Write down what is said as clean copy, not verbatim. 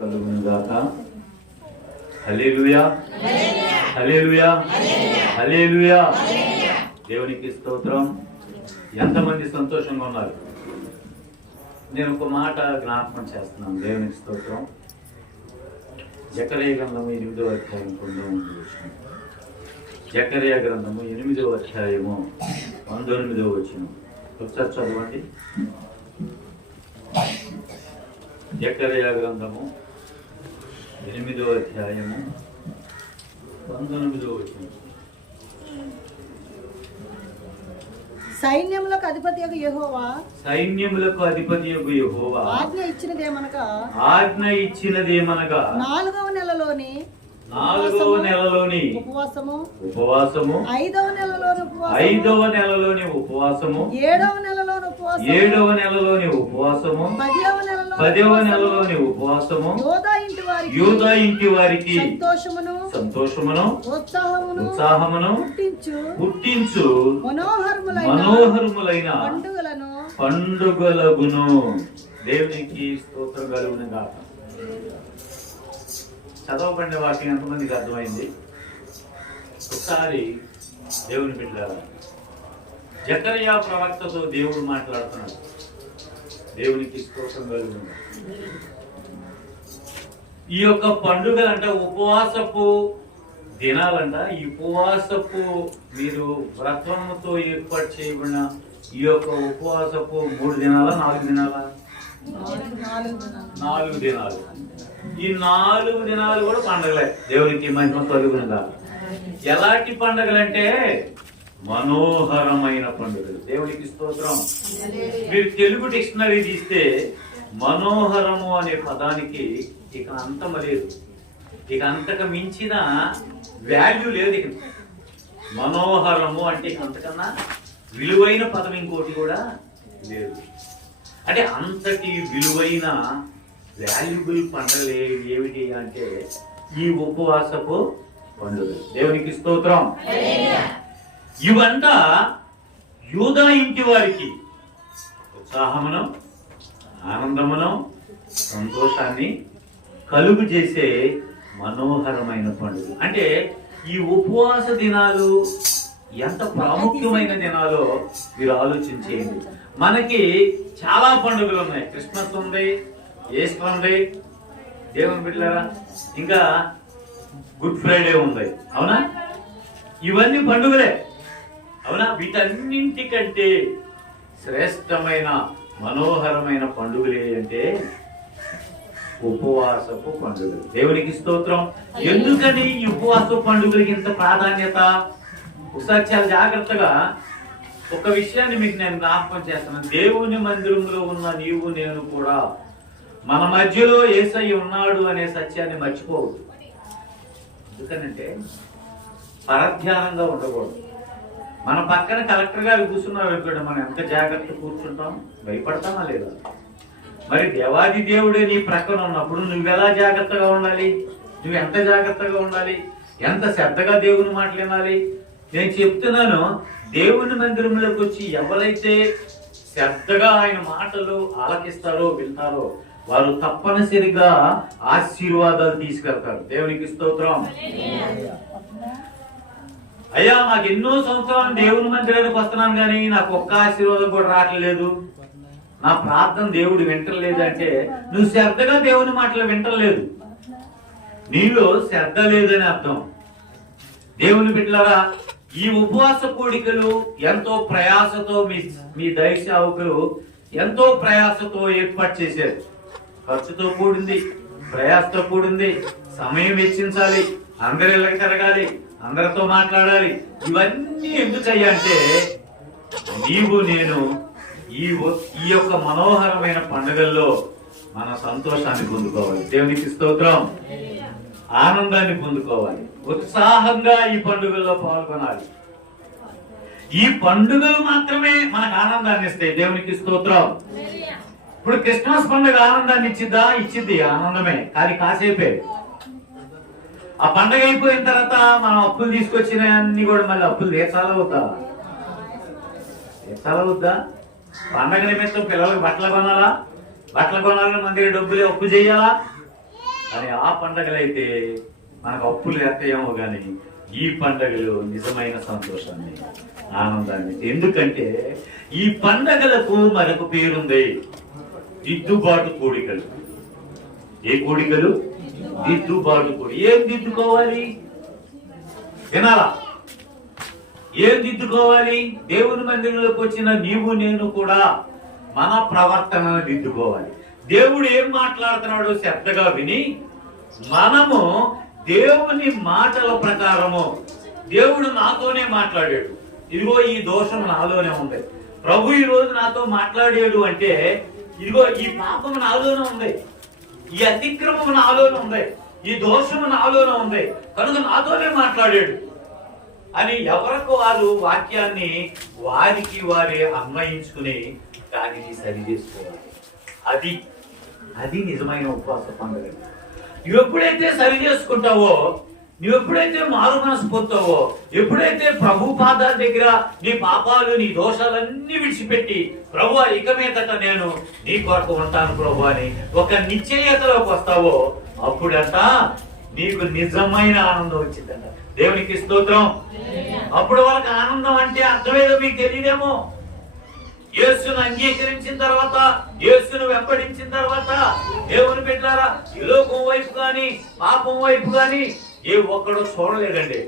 కలుగునుగాక. హల్లెలూయా, హల్లెలూయా, హల్లెలూయా. దేవునికి స్తోత్రం. ఎంతమంది సంతోషంగా ఉన్నారు? నేను ఒక మాట జ్ఞాపకం చేస్తున్నాను. దేవునికి స్తోత్రం. జకర్యా గ్రంథము 8వ అధ్యాయం 9వ వచనం. జకర్యా గ్రంథము 8వ అధ్యాయము 19వ వచనం. ఒకసారి చదవండి. జకర్యా గ్రంథము 8వ అధ్యాయము 19వ వచనం. సైన్యములకు అధిపతియగు యెహోవా ఆజ్ఞ ఇచ్చినదేమనగా 4వ నెలలోని ఉపవాసము, 5వ నెలలోని ఉపవాసము, 7వ నెలలోని ఉపవాసము, 10వ నెలలోని ఉపవాసము, యూదా ఇంటి వారికి సంతోషమును ఉత్సాహమును పుట్టించు మనోహరములైన పండుగలగును. దేవునికి స్తోత్రం కలుగును గాక. చదవబడిన వాక్యం ఎంతమందికి అర్థమైంది? ఒకసారి దేవుని బిడ్డలారా, జకర్యా ప్రవక్తతో దేవుడు మాట్లాడుతున్నాడు. దేవునికి స్తోత్రం కలుగును. ఈ యొక్క పండుగలంట ఉపవాసపు దినాలంట. ఈ ఉపవాసపు మీరు వ్రతంతో ఏర్పాటు చేయబడిన ఈ యొక్క ఉపవాసపు 3 దినాల 4 దినాల 4 దినాలు. ఈ 4 దినాలు కూడా పండుగలే. దేవునికి మహిమ కలుగునుగా. ఎలాంటి పండుగలంటే మనోహరమైన పండుగలు. దేవునికి స్తోత్రం. మీరు తెలుగు డిక్షనరీ తీస్తే మనోహరము అనే పదానికి ఇక అంతం లేదు, ఇక అంతకు మించిన వాల్యూ లేదు. ఇక మనోహరము అంటే అంతకన్నా విలువైన పదం ఇంకోటి కూడా లేదు. అంటే అంతటి విలువైన వాల్యుబుల్ పండుగలు ఏమిటి అంటే ఈ ఉపవాసపు పండుగలు. దేవునికి స్తోత్రం. ఇవంతా యూదా ఇంటి వారికి ఉత్సాహమును, ఆనందమును, సంతోషాన్ని కలుగు చేసే మనోహరమైన పండుగ. అంటే ఈ ఉపవాస దినాలు ఎంత ప్రాముఖ్యమైన దినాలో మీరు ఆలోచించేయండి. మనకి చాలా పండుగలు ఉన్నాయి. క్రిస్మస్ ఉంది, ఈస్టర్ ఉంది, దేవుని బిడ్డలారా, ఇంకా గుడ్ ఫ్రైడే ఉంది. అవునా? ఇవన్నీ పండుగలే. అవునా? వీటన్నింటికంటే శ్రేష్టమైన మనోహరమైన పండుగలే అంటే ఉపవాసపు పండుగలు. దేవునికి స్తోత్రం. ఎందుకని ఈ ఉపవాస పండుగలకి ఇంత ప్రాధాన్యత? ఒకసారి చాలా జాగ్రత్తగా ఒక విషయాన్ని మీకు నేను జ్ఞాపకం చేస్తున్నాను. దేవుని మందిరంలో ఉన్న నీవు నేను కూడా మన మధ్యలో యేసయ్య ఉన్నాడు అనే సత్యాన్ని మర్చిపోవద్దు. ఎందుకనంటే పరధ్యానంగా ఉండకూడదు. మన పక్కన కలెక్టర్ గారు కూర్చున్నారు అనుకోండి, మనం ఎంత జాగ్రత్త కూర్చుంటాం? భయపడతామా లేదా? మరి దేవాది దేవుడే నీ ప్రక్కన ఉన్నప్పుడు నువ్వెలా జాగ్రత్తగా ఉండాలి? నువ్వు ఎంత జాగ్రత్తగా ఉండాలి? ఎంత శ్రద్ధగా దేవుని మాటలు వినాలి? నేను చెప్తున్నాను, దేవుని మందిరంలోకి వచ్చి ఎవరైతే శ్రద్ధగా ఆయన మాటలు ఆలకిస్తారో వింటారో వారు తప్పనిసరిగా ఆశీర్వాదాలు తీసుకెళ్తారు. దేవునికి స్తోత్రం. అయ్యా, నాకు ఎన్నో సంవత్సరాలు దేవుని మందిరానికి వస్తున్నాను కానీ నాకు ఒక్క ఆశీర్వాదం కూడా రావట్లేదు, నా ప్రార్థన దేవుడు వింటలేదు అంటే నువ్వు శ్రద్ధగా దేవుని మాటలు వింటలేదు, నీలో శ్రద్ధ లేదని అర్థం. దేవుని బిడ్డలారా, ఈ ఉపవాస కోడికలు ఎంతో ప్రయాసతో మీ దైవసేవకులు ఎంతో ప్రయాసతో ఏర్పాటు చేశారు. ఖర్చుతో కూడింది, ప్రయాసతో కూడింది, సమయం వెచ్చించాలి, అందరి ఇళ్ళకి తిరగాలి, అందరితో మాట్లాడాలి. ఇవన్నీ ఎందుకయ్యా అంటే నీవు నేను ఈ యొక్క మనోహరమైన పండుగల్లో మన సంతోషాన్ని పొందుకోవాలి. దేవునికి స్తోత్రం. ఆనందాన్ని పొందుకోవాలి. ఉత్సాహంగా ఈ పండుగల్లో పాల్గొనాలి. ఈ పండుగలు మాత్రమే మనకు ఆనందాన్ని ఇస్తాయి. దేవునికి స్తోత్రం. ఇప్పుడు క్రిస్మస్ పండుగ ఆనందాన్ని ఇచ్చిద్ది ఆనందమే, కానీ కాసేపే. ఆ పండుగ అయిపోయిన తర్వాత మనం అప్పులు తీసుకొచ్చిన అన్ని కూడా మళ్ళీ అప్పులు తీర్చాలవుతా? పండగ నిమిత్తం పిల్లలకు బట్టలు కొనాలా? బట్టలు కొనాలని మన దగ్గర డబ్బులే అప్పు చేయాలా? కానీ ఆ పండగలైతే మనకు అప్పులు ఎత్తయేమో కానీ ఈ పండగలు నిజమైన సంతోషాన్ని, ఆనందాన్ని. ఎందుకంటే ఈ పండగలకు మరొక పేరుంది, దిద్దుబాటు కోడికలు. ఏ కోడికలు? దిద్దుబాటు కోడి. ఏం దిద్దుకోవాలి? వినాలా? ఏం దిద్దుకోవాలి? దేవుని మందిరంలోకి వచ్చిన నీవు నేను కూడా మన ప్రవర్తనను దిద్దుకోవాలి. దేవుడు ఏం మాట్లాడుతున్నాడో శ్రద్ధగా విని మనము దేవుని మాటల ప్రకారము, దేవుడు నాతోనే మాట్లాడాడు, ఇదిగో ఈ దోషం నాలోనే ఉంది, ప్రభు ఈ రోజు నాతో మాట్లాడాడు అంటే ఇదిగో ఈ పాపం నాలోనే ఉంది, ఈ అతిక్రమం నాలోనే ఉంది, ఈ దోషము నాలోనే ఉంది, కనుక నాతోనే మాట్లాడాడు అని ఎవరికి వారు వాక్యాన్ని వారికి వారే అన్వయించుకుని దానిని సరి చేసుకోవాలి. అది అది నిజమైన ఉపవాస పండుగ. నువ్వు ఎప్పుడైతే సరి చేసుకుంటావో, నువ్వు ఎప్పుడైతే మారు మనసు పొందుతావో, ఎప్పుడైతే ప్రభు పాదాల దగ్గర నీ పాపాలు నీ దోషాలన్నీ విడిచిపెట్టి ప్రభు ఇక మీదట నేను నీ కొరకు ఉంటాను ప్రభు అని ఒక నిశ్చయతలోకి వస్తావో, అప్పుడంట నీకు నిజమైన ఆనందం వచ్చిందంట. దేవునికి స్తోత్రం. అప్పుడు వాళ్ళకి ఆనందం అంటే అర్థమేదో మీకు తెలియదేమో. యేసును అంగీకరించిన తర్వాత, యేసును వెంబడించిన తర్వాత దేవుని బిడ్డలారా ఈ లోకం వైపు కానీ పాపం వైపు కానీ ఏ ఒక్కడో చూడలేదండి.